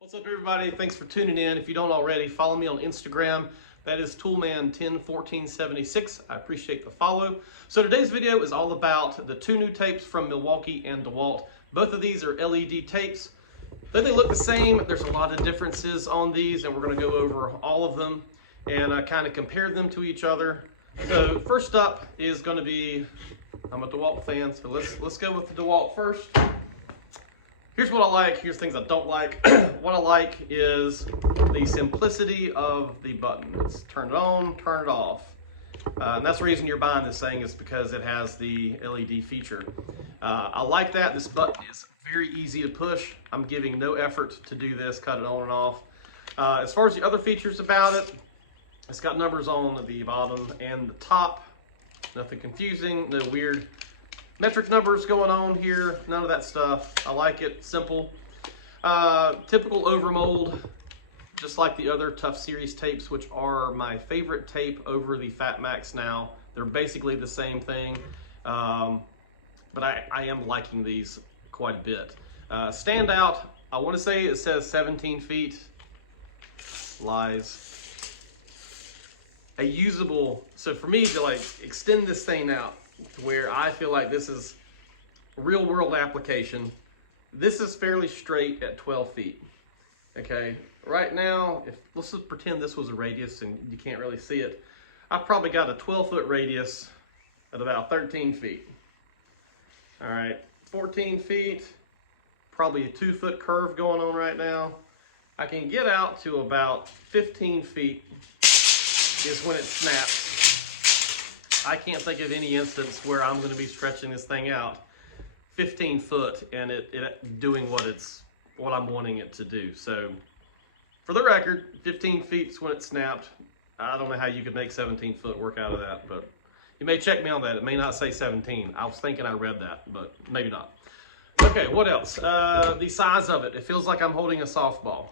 What's up, everybody? Thanks for tuning in. If you don't already, follow me on Instagram. That is Toolman101476. I appreciate the follow. So today's video is all about the two new tapes from Milwaukee and Dewalt. Both of these are LED tapes. Though they look the same, there's a lot of differences on these, and we're going to go over all of them and kind of compare them to each other. So first up is going to be, I'm a Dewalt fan, so let's go with the Dewalt first. Here's what I like, here's things I don't like. What I like is the simplicity of the button. It's turn it on, turn it off. And that's the reason you're buying this thing, is because it has the LED feature. I like that. This button is very easy to push. I'm giving no effort to do this, cut it on and off. As far as the other features about it, it's got numbers on the bottom and the top. Nothing confusing, no weird metric numbers going on here, none of that stuff. I like it, simple. Typical overmold, just like the other Tough Series tapes, which are my favorite tape over the Fat Max now. They're basically the same thing, but I am liking these quite a bit. Standout, I want to say it says 17 feet. Lies. A usable, so for me to like extend this thing out to where I feel like this is real world application, this is fairly straight at 12 feet. Okay, right now, let's just pretend this was a radius and you can't really see it. I've probably got a 12-foot radius at about 13 feet. All right, 14 feet, probably a 2-foot curve going on right now. I can get out to about 15 feet is when it snaps. I can't think of any instance where I'm going to be stretching this thing out 15 foot and it doing what I'm wanting it to do. So for the record, 15 feet is when it snapped. I don't know how you could make 17 foot work out of that, but you may check me on that. It may not say 17. I was thinking I read that, but maybe not. Okay, what else? The size of it. It feels like I'm holding a softball.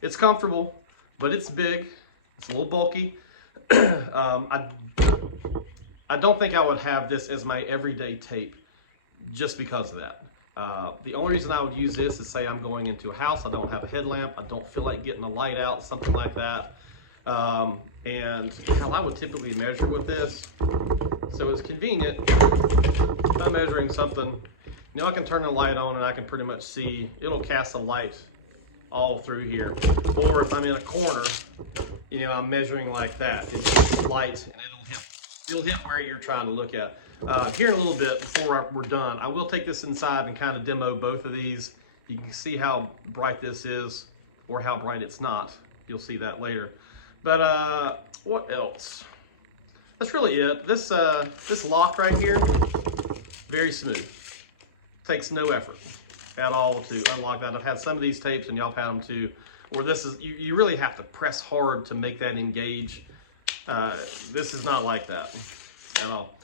It's comfortable, but it's big. It's a little bulky. I don't think I would have this as my everyday tape just because of that. The only reason I would use this is, say I'm going into a house, I don't have a headlamp, I don't feel like getting a light out, something like that. And hell, I would typically measure with this. So it's convenient. If I'm measuring something, you know, I can turn the light on and I can pretty much see, it'll cast a light all through here. Or if I'm in a corner, you know, I'm measuring like that. It's light and it'll hit where you're trying to look at. Here in a little bit, before we're done, I will take this inside and kind of demo both of these. You can see how bright this is or how bright it's not. You'll see that later. But what else? That's really it. This lock right here, very smooth. Takes no effort at all to unlock that. I've had some of these tapes, and y'all have had them too, where this is, you really have to press hard to make that engage. This is not like that at all.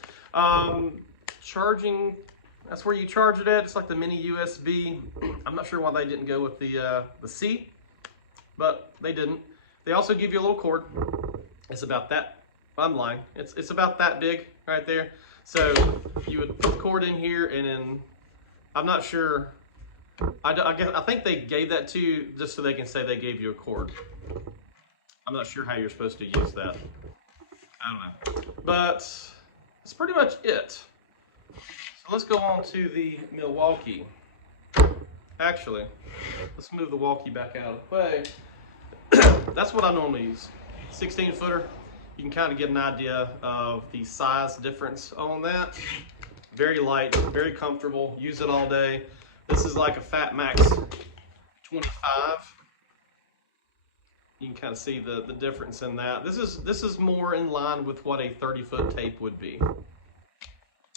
Charging, that's where you charge it at. It's like the mini USB. I'm not sure why they didn't go with the C, but they didn't. They also give you a little cord. It's about that, I'm lying. It's about that big right there. So you would put the cord in here, and then, I'm not sure, I think they gave that to you just so they can say they gave you a cord. I'm not sure how you're supposed to use that. I don't know. But that's pretty much it. So let's go on to the Milwaukee. Actually, let's move the Milwaukee back out of the way. That's what I normally use. 16-footer. You can kind of get an idea of the size difference on that. Very light, very comfortable. Use it all day. This is like a Fat Max 25. You can kind of see the difference in that. This is more in line with what a 30-foot tape would be.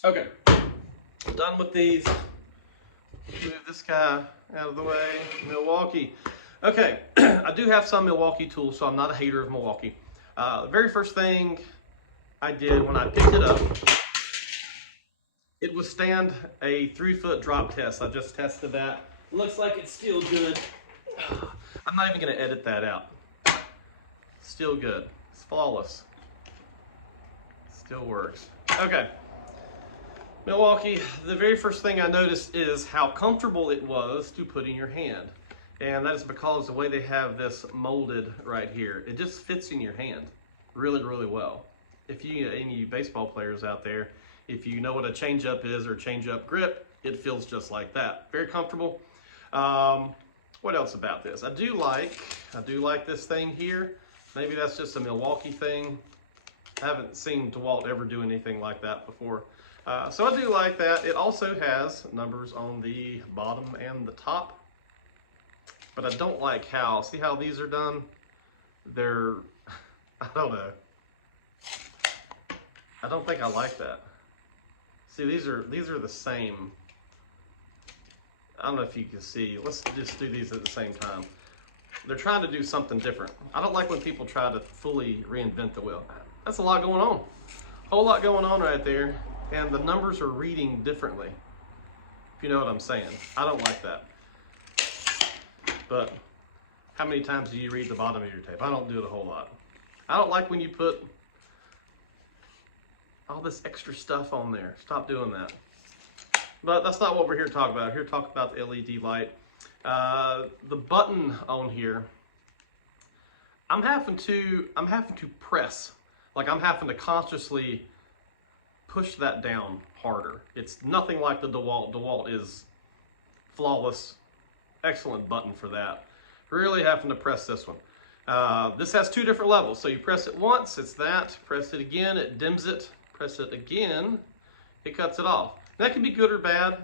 Okay, done with these. Move this guy out of the way. Milwaukee. Okay, I do have some Milwaukee tools, so I'm not a hater of Milwaukee. The very first thing I did when I picked it up, it withstand a 3-foot drop test. I just tested that. Looks like it's still good. I'm not even going to edit that out. Still good. It's flawless. Still works. Okay. Milwaukee, the very first thing I noticed is how comfortable it was to put in your hand. And that is because the way they have this molded right here, it just fits in your hand really, really well. If you, any baseball players out there, if you know what a changeup is or changeup grip, it feels just like that. Very comfortable. What else about this? I do like this thing here. Maybe that's just a Milwaukee thing. I haven't seen Dewalt ever do anything like that before. So I do like that. It also has numbers on the bottom and the top. But I don't like how, see how these are done? They're, I don't know. I don't think I like that. See, these are the same. I don't know if you can see. Let's just do these at the same time. They're trying to do something different. I don't like when people try to fully reinvent the wheel. That's a lot going on. Whole lot going on right there. And the numbers are reading differently. If you know what I'm saying. I don't like that. But how many times do you read the bottom of your tape? I don't do it a whole lot. I don't like when you put all this extra stuff on there. Stop doing that. But that's not what we're here to talk about. We're here to talk about the LED light. The button on here, I'm having to press. Like I'm having to consciously push that down harder. It's nothing like the Dewalt. Dewalt is flawless. Excellent button for that. Really having to press this one. This has two different levels. So you press it once, it's that. Press it again, it dims it. Press it again, it cuts it off. That can be good or bad.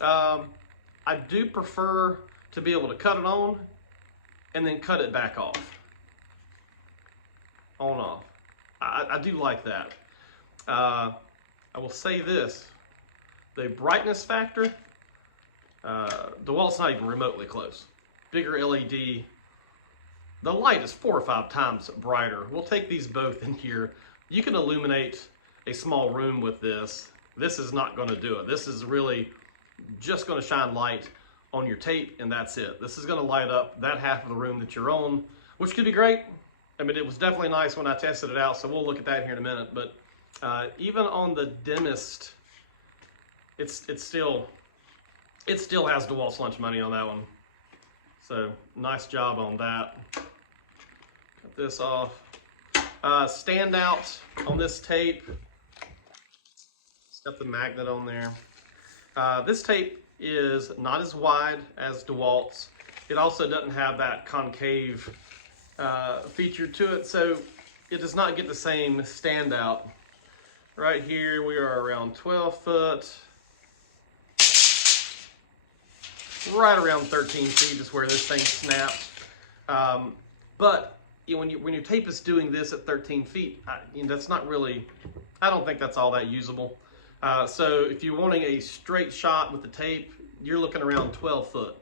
I do prefer to be able to cut it on and then cut it back off. On and off. I do like that. I will say this. The brightness factor, Dewalt's not even remotely close. Bigger LED. The light is 4 or 5 times brighter. We'll take these both in here. You can illuminate a small room with this. This is not going to do it. This is really just going to shine light on your tape and that's it. This is going to light up that half of the room that you're on, which could be great. I mean, it was definitely nice when I tested it out, so we'll look at that here in a minute. But even on the dimmest, it still has Dewalt's lunch money on that one. So nice job on that. Cut this off. Standout on this tape. It's got the magnet on there. This tape is not as wide as Dewalt's. It also doesn't have that concave feature to it, so it does not get the same standout. Right here we are around 12 foot. Right around 13 feet is where this thing snaps. But when your tape is doing this at 13 feet, that's not really, I don't think that's all that usable. So if you're wanting a straight shot with the tape, you're looking around 12 foot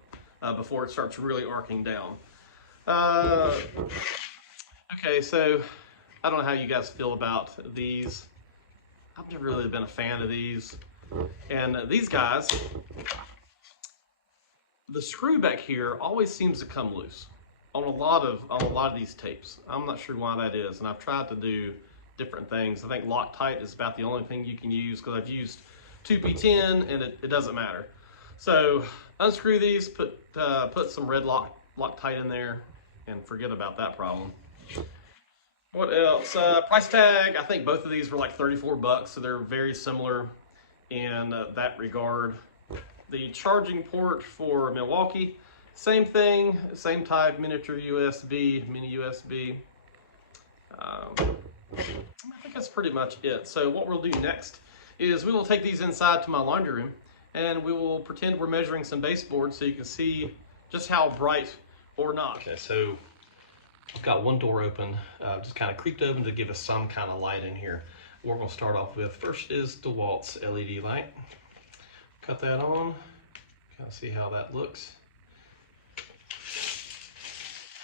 before it starts really arcing down. Okay, so I don't know how you guys feel about these. I've never really been a fan of these. And these guys, the screw back here always seems to come loose on a lot of these tapes. I'm not sure why that is, and I've tried to do different things. I think Loctite is about the only thing you can use because I've used 2P10 and it doesn't matter. So unscrew these, put some red Loctite in there, and forget about that problem. What else? Price tag. I think both of these were like 34 bucks, so they're very similar in that regard. The charging port for Milwaukee, same thing, same type, miniature USB, mini USB. I think that's pretty much it. So what we'll do next is we will take these inside to my laundry room and we will pretend we're measuring some baseboards so you can see just how bright or not. Okay, so I've got one door open, just kind of creaked open to give us some kind of light in here. What we're going to start off with first is Dewalt's LED light. Cut that on, kind of see how that looks.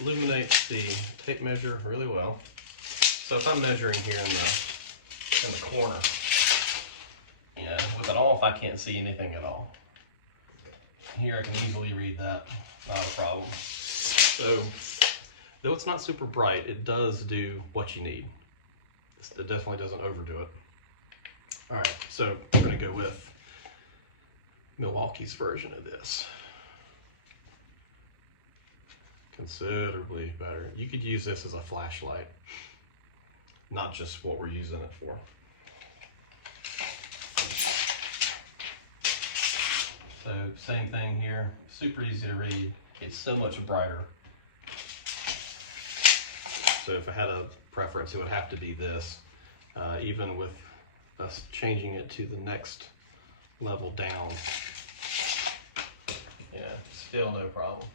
Illuminates the tape measure really well. So if I'm measuring here in the corner, yeah, with it off I can't see anything at all. Here I can easily read that, not a problem. So though it's not super bright, it does do what you need. It definitely doesn't overdo it. All right, so we're gonna go with Milwaukee's version of this. Considerably better. You could use this as a flashlight, not just what we're using it for. So same thing here, super easy to read. It's so much brighter. So if I had a preference, it would have to be this. Even with us changing it to the next level down, yeah, still no problem.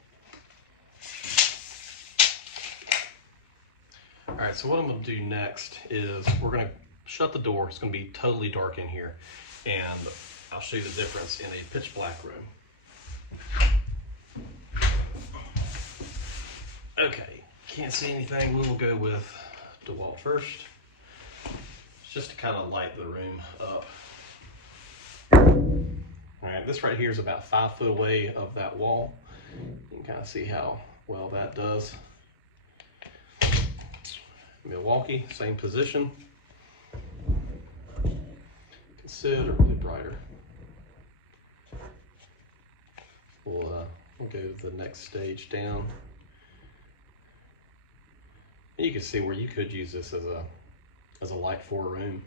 All right, so what I'm gonna do next is we're gonna shut the door. It's gonna be totally dark in here, and I'll show you the difference in a pitch black room. Okay, can't see anything. We will go with Dewalt first, just to kind of light the room up. All right, this right here is about 5 foot away of that wall. You can kind of see how well that does. Milwaukee, same position. Considerably brighter. We'll go to the next stage down. And you can see where you could use this as a light for a room.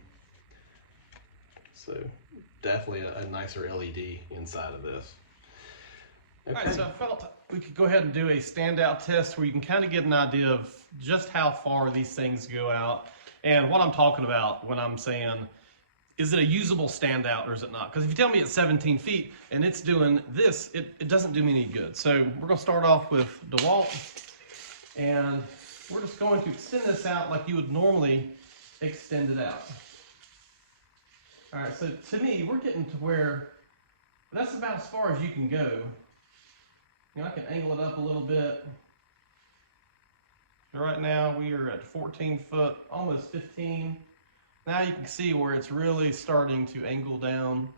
So definitely a nicer LED inside of this. Okay. All right, so I felt we could go ahead and do a standout test where you can kind of get an idea of just how far these things go out and what I'm talking about when I'm saying, is it a usable standout or is it not? Because if you tell me it's 17 feet and it's doing this, it doesn't do me any good. So we're gonna start off with Dewalt, and we're just going to extend this out like you would normally extend it out. All right, so to me, we're getting to where that's about as far as you can go. You know, I can angle it up a little bit. Right now we are at 14 foot, almost 15. Now you can see where it's really starting to angle down.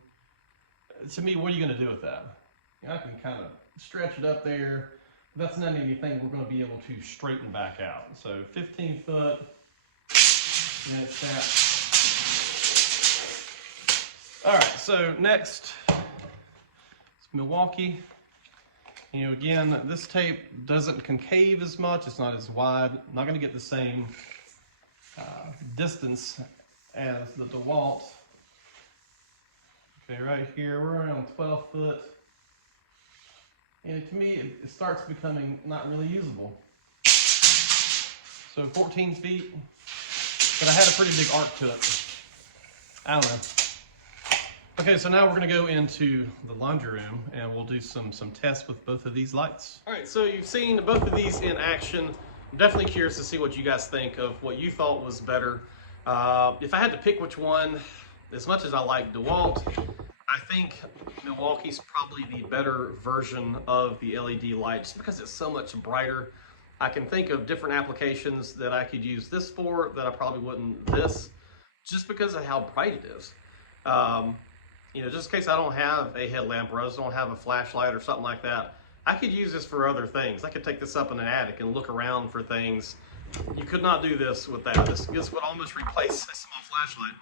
To me, what are you gonna do with that? You know, I can kind of stretch it up there. That's not anything we're gonna be able to straighten back out. So 15 foot, and it's that. All right, so next, it's Milwaukee. You know, again, this tape doesn't concave as much. It's not as wide. I'm not going to get the same distance as the Dewalt. Okay, right here, we're around 12 foot. And to me, it starts becoming not really usable. So 14 feet, but I had a pretty big arc to it. I don't know. Okay, so now we're gonna go into the laundry room and we'll do some tests with both of these lights. All right, so you've seen both of these in action. I'm definitely curious to see what you guys think of what you thought was better. If I had to pick which one, as much as I like Dewalt, I think Milwaukee's probably the better version of the LED light just because it's so much brighter. I can think of different applications that I could use this for that I probably wouldn't this, just because of how bright it is. You know, just in case I don't have a headlamp or I just don't have a flashlight or something like that, I could use this for other things. I could take this up in an attic and look around for things. You could not do this with that. This would almost replace a small flashlight.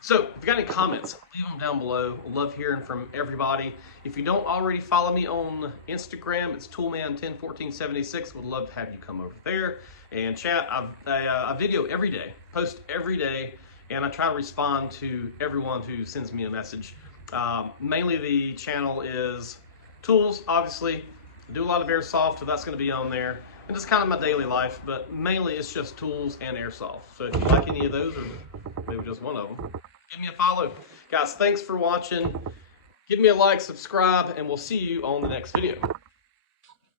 So if you got any comments, leave them down below. I love hearing from everybody. If you don't already follow me on Instagram, it's toolman101476. Would love to have you come over there and chat. I video every day, post every day, and I try to respond to everyone who sends me a message. Mainly the channel is tools, obviously. I do a lot of airsoft, so that's gonna be on there. And it's kind of my daily life, but mainly it's just tools and airsoft. So if you like any of those, or maybe just one of them, give me a follow. Guys, thanks for watching. Give me a like, subscribe, and we'll see you on the next video.